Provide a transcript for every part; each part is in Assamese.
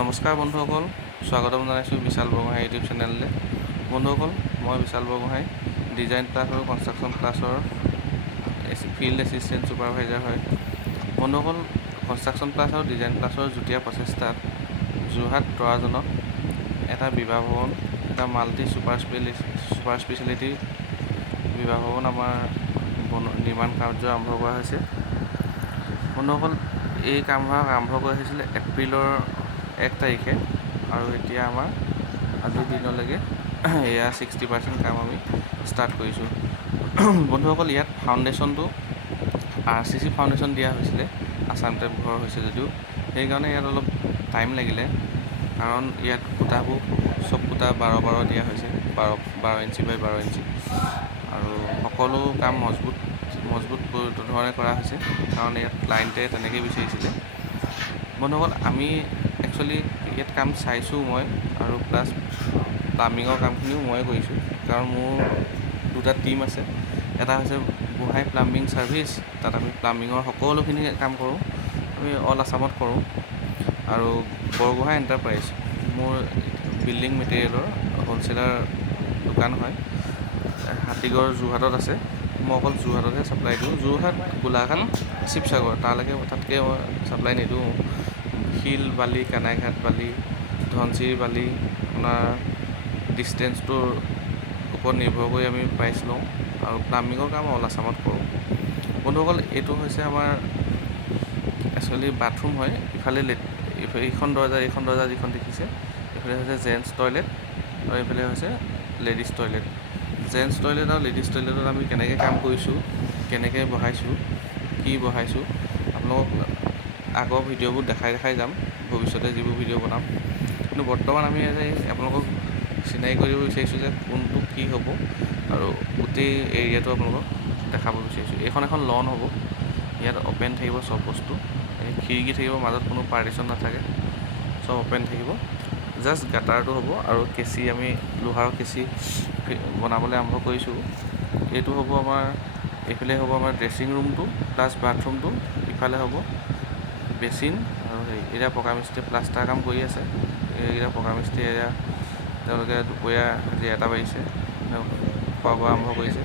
নমস্কাৰ বন্ধুসকল, স্বাগতম জনাইছোঁ বিশাল বৰগোহাঁই ইউটিউব চেনেললৈ। বন্ধুসকল, মই বিশাল বৰগোহাঁই ডিজাইন ক্লাছ আৰু কনষ্ট্ৰাকশ্যন ক্লাছৰ ফিল্ড এছিষ্টেণ্ট ছুপাৰভাইজাৰ হয়। বন্ধুসকল, কনষ্ট্ৰাকশ্যন ক্লাছ আৰু ডিজাইন ক্লাছৰ যুটীয়া প্ৰচেষ্টাত যোৰহাট তৰাজনত এটা বিবাহ ভৱন, এটা মাল্টি ছুপাৰ স্পেচিয়েলিটি বিবাহ ভৱন আমাৰ নিৰ্মাণ কাৰ্য আৰম্ভ কৰা হৈছে। বন্ধুসকল, এই কামভাগ আৰম্ভ কৰা হৈছিলে এপ্ৰিলৰ 1 তাৰিখে আৰু এতিয়া আমাৰ আজিৰ দিনলৈকে এয়া 60% কাম আমি ষ্টাৰ্ট কৰিছোঁ। বন্ধুসকল, ইয়াত ফাউণ্ডেশ্যনটো RCC ফাউণ্ডেশ্যন দিয়া হৈছিলে। আছাম টাইপ ঘৰ হৈছে যদিও সেইকাৰণে ইয়াত অলপ টাইম লাগিলে, কাৰণ ইয়াত খুঁটাবোৰ চব খুঁটা 12 দিয়া হৈছে, 12 ইঞ্চি বাই 12 ইঞ্চি, আৰু সকলো কাম মজবুত ধৰণে কৰা হৈছে, কাৰণ ইয়াত ক্লাইণ্টে তেনেকৈ বিচাৰিছিলে। বন্ধুসকল, আমি একচুৱেলি ইয়াত কাম চাইছোঁ মই, আৰু প্লাছ প্লাম্বিঙৰ কামখিনিও মই কৰিছোঁ, কাৰণ মোৰ দুটা টীম আছে। এটা হৈছে গোহাঁই প্লাম্বিং ছাৰ্ভিচ, তাত আমি প্লাম্বিঙৰ সকলোখিনি কাম কৰোঁ, আমি অল আছামত কৰোঁ। আৰু বৰগোহাঁই এণ্টাৰপ্ৰাইজ মোৰ বিল্ডিং মেটেৰিয়েলৰ হ'লচেলাৰ দোকান হয়। হাতীগড় যোৰহাটত আছে। মই অকল যোৰহাটতহে ছাপ্লাই দিওঁ। যোৰহাট, গোলাঘাট, শিৱসাগৰ তালৈকে, তাতকৈ মই ছাপ্লাই নিদিওঁ। শিল বালি, কানাইঘাট বালি, ধনশিৰি বালি, আপোনাৰ ডিষ্টেঞ্চটোৰ ওপৰত নিৰ্ভৰ কৰি আমি প্ৰাইচ লওঁ, আৰু প্লাম্বিঙৰ কাম অল আছামত কৰোঁ। বন্ধুসকল, এইটো হৈছে আমাৰ একচুৱেলি বাথৰুম হয়। ইফালে এইখন দৰ্জা যিখন দেখিছে, এইফালে হৈছে জেণ্টছ টয়লেট আৰু এইফালে হৈছে লেডিজ টয়লেট। জেণ্টছ টয়লেট আৰু লেডিজ টয়লেটত আমি কেনেকৈ কাম কৰিছোঁ, কেনেকৈ বহাইছোঁ, কি বহাইছোঁ, আপোনালোকক আগৰ ভিডিঅ'বোৰ দেখাই যাম ভৱিষ্যতে যিবোৰ ভিডিঅ' বনাম। কিন্তু বৰ্তমান আমি আপোনালোকক চিনাকি কৰিব বিচাৰিছোঁ যে কোনটো কি হ'ব, আৰু গোটেই এৰিয়াটো আপোনালোকক দেখাব বিচাৰিছোঁ। এখন লন হ'ব, ইয়াত অ'পেন থাকিব চব বস্তু, খিৰিকী থাকিব, মাজত কোনো পাৰ্টিশ্যন নাথাকে, চব অ'পেন থাকিব। জাষ্ট গাটাৰটো হ'ব, আৰু কেঁচি আমি লোহাৰৰ কেঁচি বনাবলৈ আৰম্ভ কৰিছোঁ। এইটো হ'ব আমাৰ, এইফালে হ'ব আমাৰ ড্ৰেছিং ৰুমটো প্লাছ বাথৰুমটো, ইফালে হ'ব বেচিন, আৰু এতিয়া পকা মিস্ত্ৰীয়ে প্লাষ্টাৰ কাম কৰি আছে। এইকেইটা পকা মিস্ত্ৰী এয়া তেওঁলোকে দুপৰীয়া আজি 1টা বাজিছে, খোৱা বোৱা আৰম্ভ কৰিছে।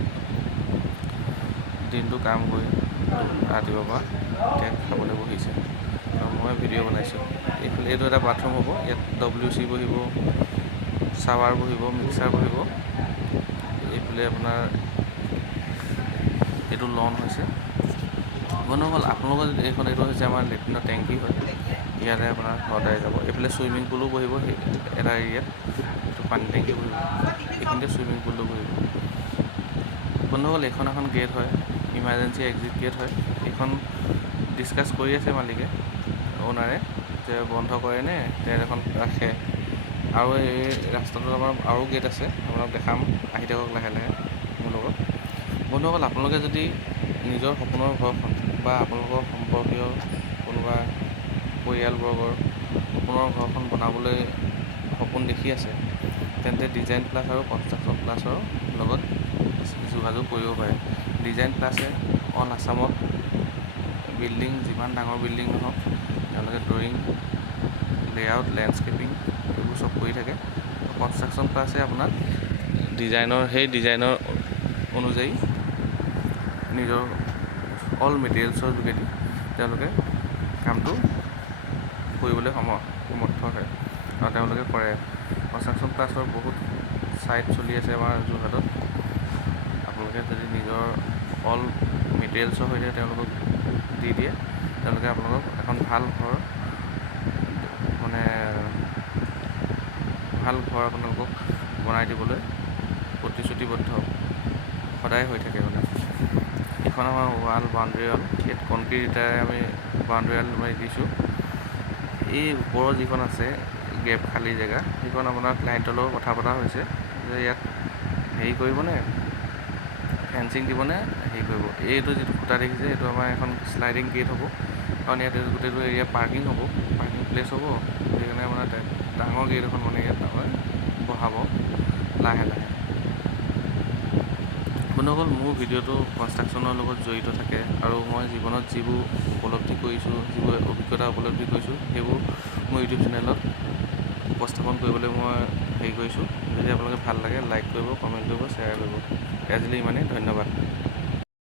দিনটো কাম কৰি ৰাতিপুৱাৰ পৰা এতিয়া খাবলৈ বহিছে, আৰু মই ভিডিঅ' বনাইছোঁ। এইফালে এইটো এটা বাথৰুম হ'ব, ইয়াত WC বহিব, শ্বাৱাৰ বহিব, মিক্সাৰ বহিব। এইফালে আপোনাৰ এইটো লন হৈছে। বন্ধুসকল, আপোনালোকৰ এইটো হৈছে আমাৰ লেট্ৰিনৰ টেংকি হয়, ইয়াতে আপোনাৰ সদায় যাব। এইফালে চুইমিং পুলো বহিব, সেই এটা এৰিয়াত এইটো পানী টেংকি বহিব, এইখিনিতে চুইমিং পুলটো বহিব। বন্ধুসকল, এখন গেট হয়, ইমাৰ্জেঞ্চি এক্সিট গেট হয়। এইখন ডিছকাছ কৰি আছে মালিকে, অ'নাৰে, যে বন্ধ কৰে নে তেল এখন ৰাখে। আৰু এই ৰাস্তাটোত আমাৰ আৰু গেট আছে, আপোনাক দেখাম, আহি থাকক লাহে লাহে মোৰ লগত। বন্ধুসকল, আপোনালোকে যদি নিজৰ সপোনৰ ঘৰখন বা আপোনালোকৰ সম্পৰ্কীয় কোনোবা পৰিয়ালবৰ্গৰ সপোনৰ ঘৰখন বনাবলৈ সপোন দেখি আছে, তেন্তে ডিজাইন ক্লাছ আৰু কনষ্ট্ৰাকশ্যন ক্লাছৰ লগত যোগাযোগ কৰিব পাৰে। ডিজাইন ক্লাছে অল আছামত বিল্ডিং, যিমান ডাঙৰ বিল্ডিং নহওক, তেওঁলোকে ড্ৰয়িং, লেআউট, লেণ্ডস্কেপিং এইবোৰ চব কৰি থাকে। কনষ্ট্ৰাকশ্যন ক্লাছে আপোনাক সেই ডিজাইনৰ অনুযায়ী নিজৰ অল মেটেৰিয়েলছৰ যোগেদি তেওঁলোকে কামটো কৰিবলৈ সমৰ্থ হয়, আৰু তেওঁলোকে কৰে। কনষ্ট্ৰাকশ্যন ক্লাছৰ বহুত ছাইট চলি আছে আমাৰ যোৰহাটত। আপোনালোকে যদি নিজৰ অল মেটেৰিয়েলছৰ সৈতে তেওঁলোকক দি দিয়ে, তেওঁলোকে আপোনালোকক এখন ভাল ঘৰ আপোনালোকক বনাই দিবলৈ প্ৰতিশ্ৰুতিবদ্ধ সদায় হৈ থাকে। এইখন আমাৰ ৱাল বাউণ্ডেৰী ৱাল, ইয়াত কনক্ৰিট ইটাৰে আমি বাউণ্ডেৰী ৱাল মাৰি দিছোঁ। এই ওপৰৰ যিখন আছে গেপ খালী জেগা, সেইখন আপোনাৰ ক্লাইণ্টৰ লগত কথা পতা হৈছে যে ইয়াত হেৰি কৰিবনে, ফেঞ্চিং দিবনে, হেৰি কৰিব। এইটো যিটো খুঁটা দেখিছে, এইটো আমাৰ এখন শ্লাইডিং গেট হ'ব, কাৰণ ইয়াত গোটেইটো এৰিয়া পাৰ্কিং হ'ব, পাৰ্কিং প্লেচ হ'ব। সেইকাৰণে আপোনাৰ ডাঙৰ গেট এখন ইয়াত আমাৰ বহাব লাহে লাহে। বন্ধুসকল, মোৰ ভিডিঅ'টো কনষ্ট্ৰাকশ্যনৰ লগত জড়িত থাকে, আৰু মই জীৱনত যিবোৰ উপলব্ধি কৰিছোঁ, যিবোৰ অভিজ্ঞতা উপলব্ধি কৰিছোঁ, সেইবোৰ মোৰ ইউটিউব চেনেলত উপস্থাপন কৰিবলৈ মই হেৰি কৰিছোঁ। যদি আপোনালোকে ভাল লাগে লাইক কৰিব, কমেণ্ট কৰিব, শ্বেয়াৰ কৰিব। আজিলৈ ইমানেই, ধন্যবাদ।